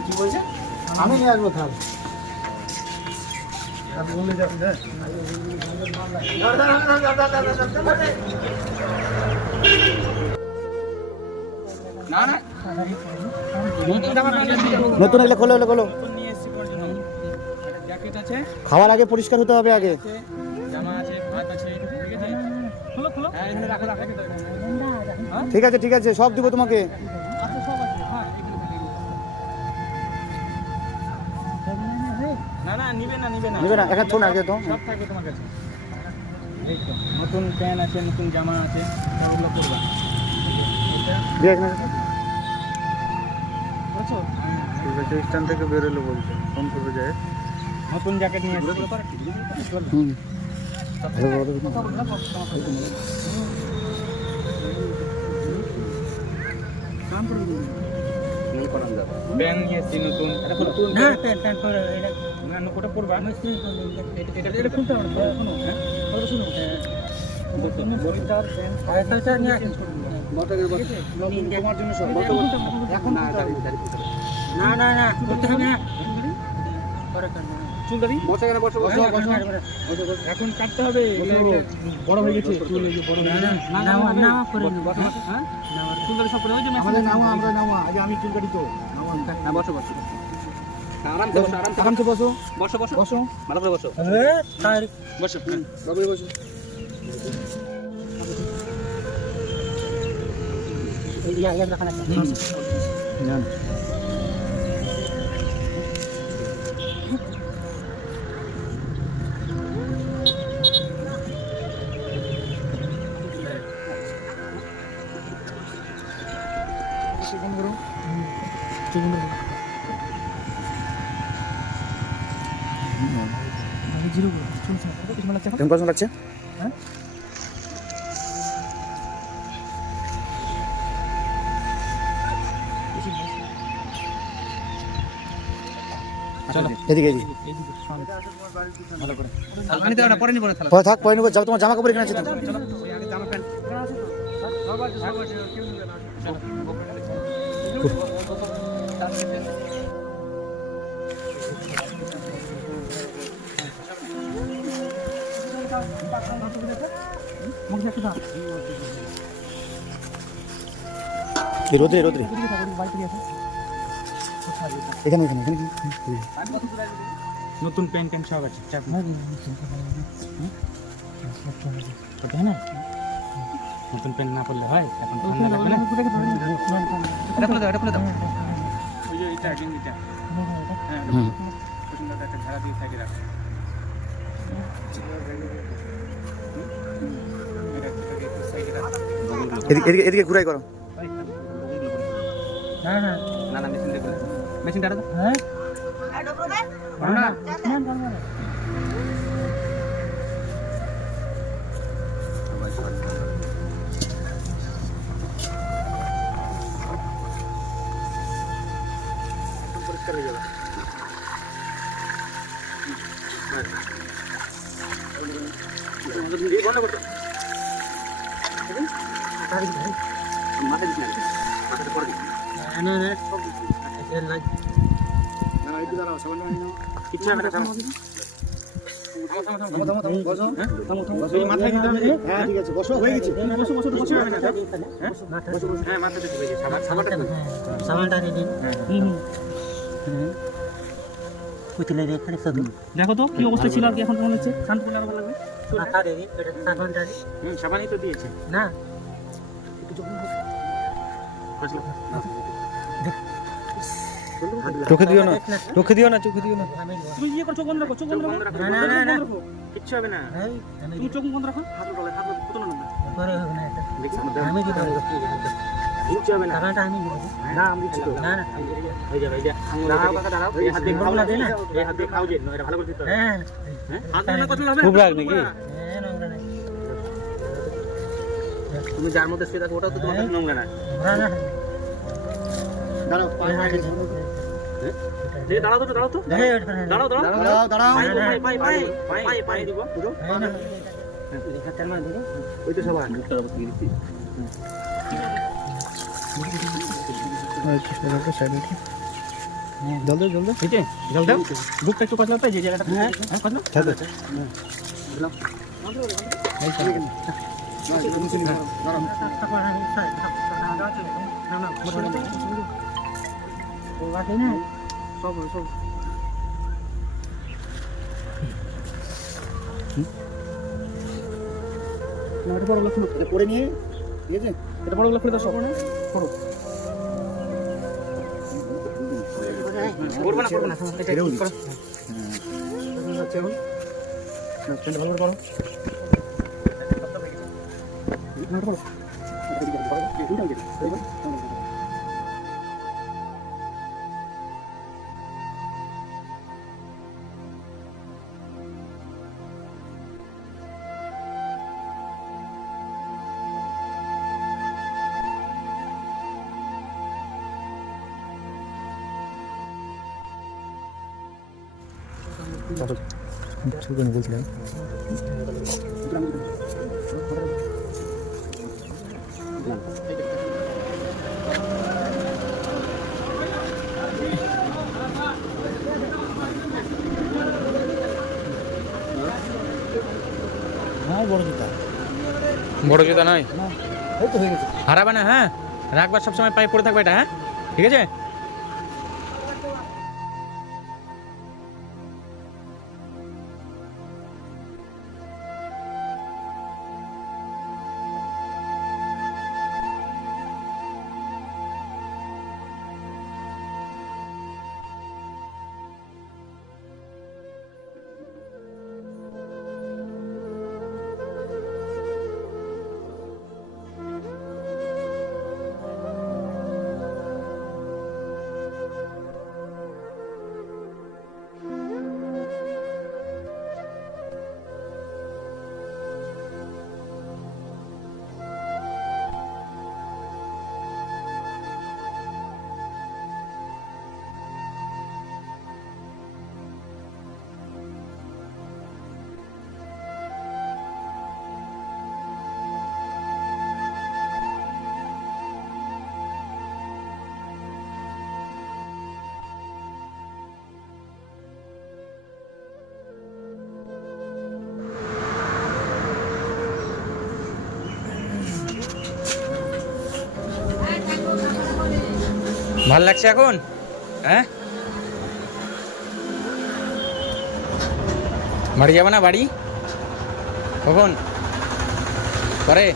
কি বলছে আমি নিয়ে আসবো তাহলে আমি বলে যাবি না না নতুন এগুলো খোলো খোলো খাওয়ার আগে পরিষ্কার হতে হবে আগে ঠিক আছে ঠিক আছে সব দিব তোমাকে না না নিবে না এখন শোন আগে তো সব থাকবে তোমার কাছে এই তো নতুন প্যান্ট আছে নতুন জামা আছে ওগুলো পরবা দেখ না বুঝছো স্ট্যান্ড থেকে বেরোলো বলছে ফোন করবে যায় নতুন জ্যাকেট নিয়ে এসেছি প্যান্ট নিয়েছি নতুন না প্যান্ট পরে না ওটা পরবা এটা খুলতে হবে না শোনো হ্যাঁ শোনো বইটার প্যান্ট নিয়ে আসেন তোমার জন্য সব এখন না না না করতে হবে না চুলদারি বসে গেলে বসে এখন কাটতে হবে বড় হয়ে গেছে চুল এই বড় না না না করে হ্যাঁ চুলদারি সব করে ওই যে আমাদের নাও আমরা নাও আজ আমি চুল কাটি তো হ্যাঁ বসো বসো আরামসে বসো বসো বসো বসো ভালো করে বসো তাই বসো বাবু বসো এই যে আগে রাখা আছে জান চিকেন করো চিকেন করো আমি জিরো করো শুনছ কিছু লাগছে কেমন পছন্দ লাগছে হ্যাঁ চলো এদিকে এদিকে ভালো করে আমি তো পরে নিব না পরে থাক পরে নেবো যাও তোমার জামা কাপড় এখানে আছে তো আগে জামা প্যান্ট রোদ্রে রোদ্রে এখানে এখানে এখানে নতুন প্যান্ট প্যান্ট সব আছে চাপ না না নতুন প্যান্ট না পরলে হয় এখন ঠান্ডা লাগবে না এটা খুলে দাও ওই যে এটা গেঞ্জিটা হ্যাঁ সুন্দর একটা ঝাড়া দিয়ে সাইডে রাখো এদিকে এদিকে ঘুরাই করো না না না না মেশিন দাঁড়া হ্যাঁ না পরিষ্কার হয়ে যাবে মাথাটা পড়ে না না সব এর লাগ না এই দাঁড়াও সামনে কিচ্ছু হবে না মাথায় দিতে হবে হ্যাঁ ঠিক আছে বসো হয়ে গেছে বসো বসো কিছু হবে না হ্যাঁ হ্যাঁ মাথাটা দিবে সাবানটা সাবানটা দিন হুম পুতলে রেখে শুধু দেখো তো কি অবস্থা ছিল আর কি এখন কেমন হচ্ছে শান্ত করে আরো লাগবে মাথা দেবি এটা সাবানটা সাবানই তো দিয়েছে না চোখে দিও না চোখে দিও না চোখে দিও না তুমি ইয়ে করছো বন্ধ রাখো চোখ বন্ধ রাখো না না না কিচ্ছু হবে না তুমি চোখ বন্ধ রাখো হাত ধরে হাত কত না পরে হবে না এটা দেখো আমি কি করব কিচ্ছু হবে না কারণটা আমি দিব না আমি দিচ্ছি তো না না হয়ে যাবে এই যে দাঁড়াও কাকা দাঁড়াও এই হাত দিয়ে খাও না দেনা এই হাত দিয়ে খাও যে এটা ভালো করে দিতে হবে হ্যাঁ হাত না কথা হবে খুব রাগ নাকি হ্যাঁ নোংরা নাই তুমি যার মধ্যে শুয়ে থাকো ওটাও তো তোমার কাছে নোংরা না না দাঁড়াও পায়ে হাত দাঁড়াও তো দাঁড়াও তো দাঁড়াও দাঁড়াও পাই দিব ওই তো সবাই জল দে জল দাও বুকটা একটু পাতলা তাই যে জায়গাটা হ্যাঁ পাতলা পরে নিয়ে ঠিক আছে এটা বড় গুলো খুলে দাও সব করো করবে না এটা করো ভালো করে করো বলছিলাম বড় জুতা নয় হারাবে না হ্যাঁ রাখবার সবসময় পায়ে পড়ে থাকবে এটা হ্যাঁ ঠিক আছে ভাল লাগছে এখন হ্যাঁ বাড়ি যাবে না বাড়ি কখন পরে